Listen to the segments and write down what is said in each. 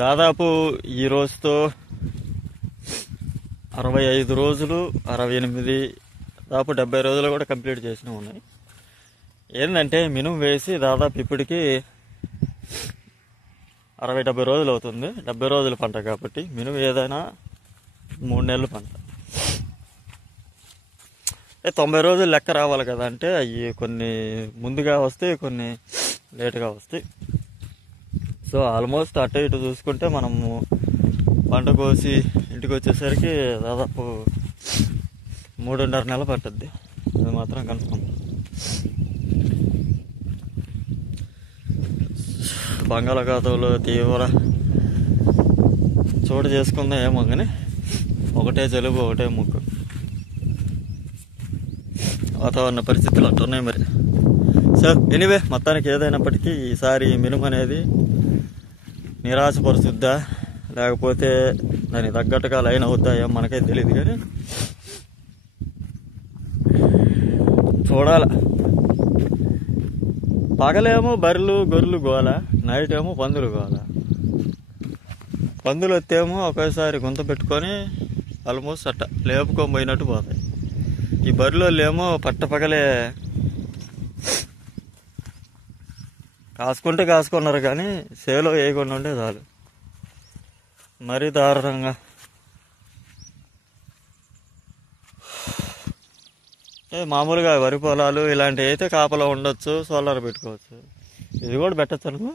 దాదాపు ఈ రోజుతో 65 రోజులు, 68, దాదాపు 70 రోజులు కూడా కంప్లీట్ చేసినవి ఉన్నాయి. ఏంటంటే మినుము వేసి దాదాపు ఇప్పటికీ 60-70 రోజులు అవుతుంది. 70 రోజుల పంట కాబట్టి మినుము ఏదైనా 3 నెలల పంట. 90 రోజులు లెక్క రావాలి కదా, అంటే అవి కొన్ని ముందుగా వస్తాయి, కొన్ని లేటుగా వస్తాయి. సో ఆల్మోస్ట్ అటు ఇటు చూసుకుంటే మనము పంట కోసి ఇంటికి వచ్చేసరికి దాదాపు 3.5 నెలలు పట్టుద్ది. అది మాత్రం కన్ఫర్మ్. బంగాళాఖాతంలో తీవ్ర చోటు చేసుకుందాం ఏమో కానీ ఒకటే జలుబు, ఒకటే ముక్కు. వాతావరణ పరిస్థితులు అట్టున్నాయి మరి. సో ఎనీవే, మొత్తానికి ఏదైనప్పటికీ ఈసారి మినుము అనేది నిరాశపరుచుద్దా లేకపోతే దానికి తగ్గట్టుగా లైన్ అవుద్దా ఏమో మనకైతే తెలియదు, కానీ చూడాల. పగలేమో బర్రెలు గొర్రెలు గోల, నైట్ ఏమో పందులు గోల. పందులు వస్తేమో ఒకేసారి గుంత పెట్టుకొని ఆల్మోస్ట్ అట్ట లేపుకొని పోయినట్టు పోతాయి. ఈ బర్రెలు ఏమో పట్టపగలే కాసుకున్నారు, కానీ సేలో వేయకుండా ఉంటే చాలు. మరీ దారుణంగా మామూలుగా వరి పొలాలు ఇలాంటివి అయితే కాపలా ఉండొచ్చు, సోలార్ పెట్టుకోవచ్చు. ఇది కూడా పెట్టచ్చు అనుకో,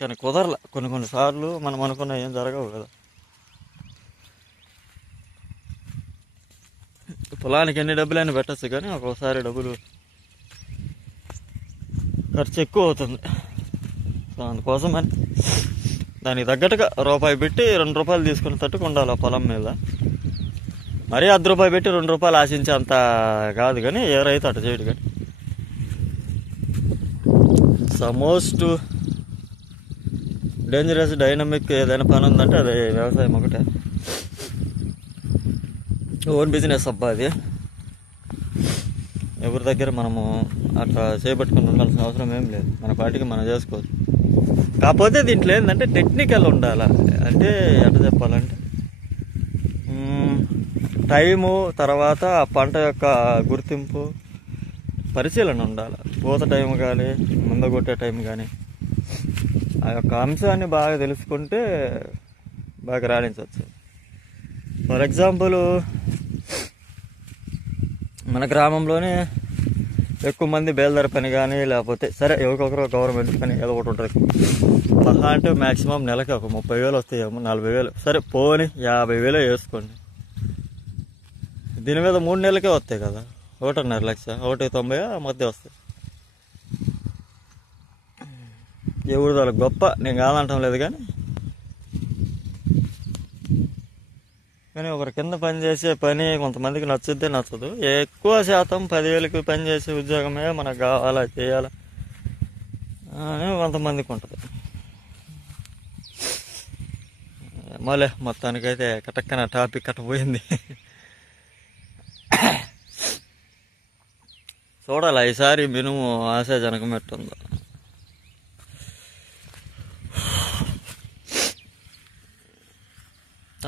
కానీ కుదరలా. కొన్ని సార్లు మనం అనుకున్న ఏం జరగవు కదా. పొలానికి ఎన్ని డబ్బులైనా పెట్టచ్చు, కానీ ఒక్కోసారి డబ్బులు ఖర్చు ఎక్కువ అవుతుంది. సో అందుకోసమని దానికి తగ్గట్టుగా రూపాయి పెట్టి 2 రూపాయలు తీసుకుని తట్టుకు ఉండాలి ఆ పొలం మీద. మరీ 10 రూపాయలు పెట్టి 2 రూపాయలు ఆశించే అంత కాదు, కానీ ఏ రైతు అటు చేయడు. కానీ మోస్ట్ డేంజరస్ డైనమిక్ ఏదైనా పని ఉందంటే అది వ్యవసాయం ఒకటే. ఓన్ బిజినెస్ అబ్బా అది. ఎవరి దగ్గర మనము అట్లా చేపట్టుకుని ఉండాల్సిన అవసరం ఏం లేదు, మన పాటికి మనం చేసుకోవచ్చు. కాకపోతే దీంట్లో ఏంటంటే టెక్నికల్ ఉండాలి. అంటే ఎట్లా చెప్పాలంటే టైము, తర్వాత ఆ పంట యొక్క గుర్తింపు, పరిశీలన ఉండాలి. పూత టైం కానీ ముందు కొట్టే టైం కానీ ఆ యొక్క అంశాన్ని బాగా తెలుసుకుంటే బాగా రాణించవచ్చు. ఫర్ ఎగ్జాంపుల్ మన గ్రామంలోనే ఎక్కువ మంది బేల్దారి పని కానీ లేకపోతే సరే ఎవరికొకరు గవర్నమెంట్ పని ఏదో ఒకటి ఉంటుంది. మహా అంటే మ్యాక్సిమం నెలకి ఒక 30,000 వస్తాయేమో, 40,000 సరే పోని 50,000 వేసుకోండి. దీని మీద 3 నెలలకే వస్తాయి కదా, 1.5 లక్ష, 1.90 మధ్య వస్తాయి. ఎవరిదాలు గొప్ప, నేను కాదంటాం లేదు, కానీ ఒకరి కింద పనిచేసే పని కొంతమందికి నచ్చుద్దే నచ్చదు. ఎక్కువ శాతం 10,000కి పనిచేసే ఉద్యోగమే మనకు కావాలా, చేయాలా అని కొంతమందికి ఉంటుంది. మళ్ళీ మొత్తానికైతే కటక్కన టాపిక్ పోయింది. చూడాలి ఈసారి మినుము ఆశాజనకం ఎట్టుందో.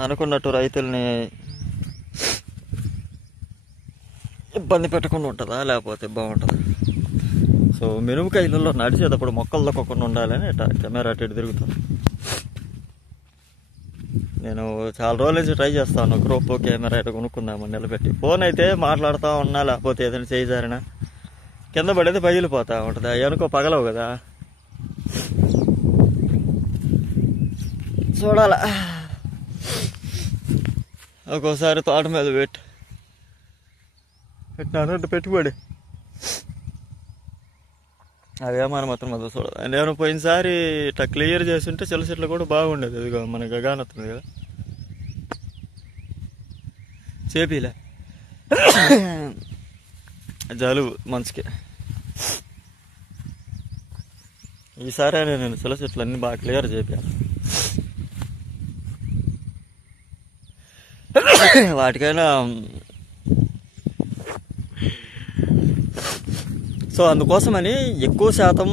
అనుకున్నట్టు రైతుల్ని ఇబ్బంది పెట్టకుండా ఉంటుందా లేకపోతే బాగుంటుందా? సో మినుముకాయలలో నడిచేటప్పుడు మొక్కలు దొక్కకుండా ఉండాలని కెమెరా అటు తిరుగుతాను. నేను చాలా రోజుల నుంచి ట్రై చేస్తాను గ్రూప్ కెమెరా ఇటు కొనుక్కుందామని నిలబెట్టి. ఫోన్ అయితే మాట్లాడుతూ ఉన్నా, లేకపోతే ఏదైనా చేయిజారినా కింద పడేది పగిలిపోతూ ఉంటుంది. అనుకో పగలవు కదా, చూడాలా. ఒక్కోసారి తోట మీద పెట్టినానంటే పెట్టుబడి అవేమని మాత్రం అది చూడదు. నేను పోయినసారి ఇట్లా క్లియర్ చేస్తుంటే చిల్ల చెట్లు కూడా బాగుండేది. ఇదిగో మనకి గగానొస్తుంది కదా, చేపిలే జలుబు మంచుకి. ఈసారి నేను చిల్ల చెట్లు అన్నీ బాగా క్లియర్ చేపాను. వాటికైనా సో అందుకోసమని ఎక్కువ శాతం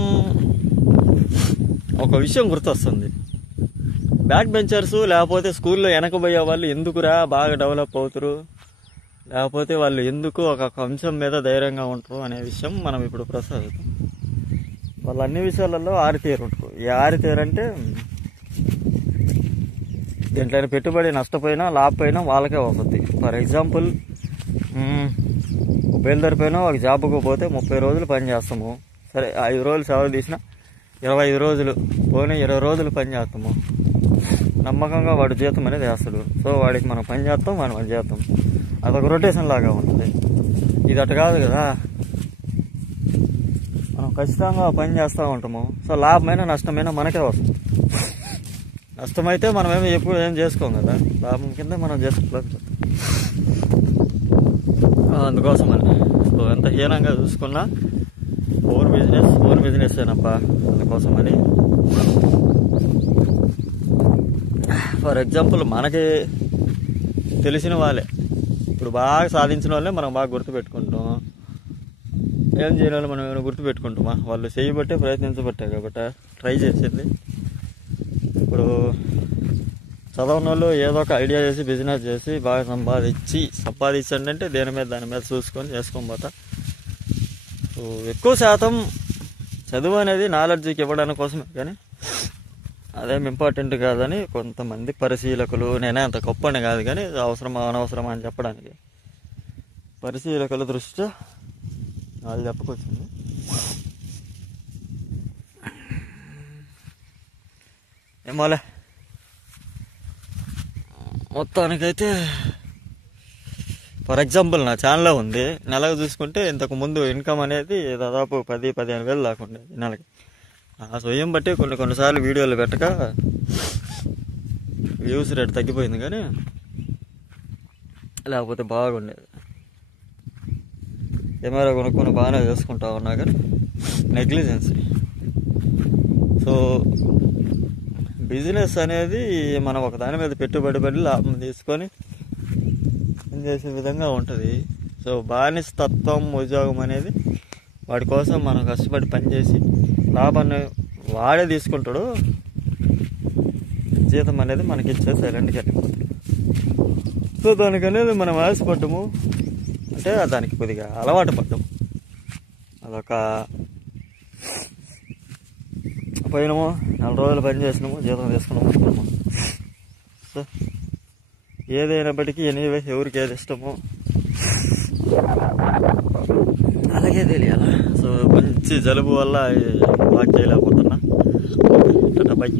ఒక విషయం గుర్తొస్తుంది. బ్యాక్ బెంచర్స్ లేకపోతే స్కూల్లో వెనకబోయే వాళ్ళు ఎందుకురా బాగా డెవలప్ అవుతారు, లేకపోతే వాళ్ళు ఎందుకు ఒక అంశం మీద ధైర్యంగా ఉంటారు అనే విషయం మనం ఇప్పుడు ప్రస్తావిద్దాం. వాళ్ళు అన్ని విషయాలలో ఆరితేరు ఉంటారు. ఈ ఆరితేరంటే దేంట్లో పెట్టుబడి నష్టపోయినా లాభపోయినా వాళ్ళకే వస్తుంది. ఫర్ ఎగ్జాంపుల్, బయలుదేరిపోయినా ఒక జాబ్కు పోతే 30 రోజులు పని చేస్తాము. సరే 5 రోజులు సెలవు తీసినా 25 రోజులు పోనీ 20 రోజులు పని చేస్తాము. నమ్మకంగా వాడు జీతం అనేది వేస్తాడు. సో వాడికి మనం పని చేస్తాం, మనం పని చేస్తాం. అదొక రొటేషన్ లాగా ఉంటుంది. ఇది అటు కాదు కదా, మనం ఖచ్చితంగా పని చేస్తూ ఉంటాము. సో లాభమైనా నష్టమైనా మనకే వస్తుంది. నష్టమైతే మనమేమో ఎప్పుడు ఏం చేసుకోం కదా, లాభం కింద మనం చేసుకోలేదు. అందుకోసం అని సో ఎంత హీనంగా చూసుకున్నా ఓన్ బిజినెస్ ఏనబ్బా. అందుకోసమని ఫర్ ఎగ్జాంపుల్ మనకి తెలిసిన వాళ్ళే ఇప్పుడు బాగా సాధించిన వాళ్ళే మనం బాగా గుర్తుపెట్టుకుంటాం. ఏం చేయాలి మనం ఏమైనా గుర్తుపెట్టుకుంటామా? వాళ్ళు చేయబట్టే ప్రయత్నించబట్టే కాబట్టి ట్రై చేసింది. ఇప్పుడు చదవని వాళ్ళు ఏదో ఒక ఐడియా చేసి బిజినెస్ చేసి బాగా సంపాదించండి అంటే దాని మీద చూసుకొని చేసుకొని పోతా. సో ఎక్కువ శాతం చదువు అనేది నాలెడ్జ్కి ఇవ్వడానికి కోసమే, కానీ అదేం ఇంపార్టెంట్ కాదని కొంతమంది పరిశీలకులు, నేనే అంత గొప్పని కాదు కానీ అవసరమా అనవసరమా అని చెప్పడానికి పరిశీలకుల దృష్ట్యా వాళ్ళు చెప్పుకొచ్చింది. ఏమోలే, మొత్తానికైతే ఫర్ ఎగ్జాంపుల్ నా ఛానల్లో ఉంది. నెలకు చూసుకుంటే ఇంతకు ముందు ఇన్కమ్ అనేది దాదాపు 10-15 వేలు దాకా ఉండేది నెలకి. ఆ స్వయం బట్టి కొన్నిసార్లు వీడియోలు పెట్టక వ్యూస్ రేట్ తగ్గిపోయింది, కానీ లేకపోతే బాగుండేది. కెమెరా కొనుక్కొని బాగానే చేసుకుంటా ఉన్నా కానీ నెగ్లిజెన్సీ. సో బిజినెస్ అనేది మనం ఒక దాని మీద పెట్టి లాభం తీసుకొని చేసే విధంగా ఉంటుంది. సో బానిసత్వం ఉద్యోగం అనేది వాడి కోసం మనం కష్టపడి పనిచేసి లాభాన్ని వాడే తీసుకుంటాడు, జీతం అనేది మనకి ఇచ్చే సైలెంట్గా వెళ్ళిపోతాడు. సో దానికనేది మనం ఆశపడ్డము అంటే దానికి కొద్దిగా అలవాటు పడ్డాము. అదొక పోయినాము 4 రోజులు పని చేసినాము, జీతం తీసుకున్నాము అనుకున్నాము. సో ఏదైనప్పటికీ ఎనీవే ఎవరికి ఏది ఇష్టమో అలాగే తెలియాలా. సో మంచి జలుబు వల్ల వాక్ చేయలేకపోతున్నా. బై.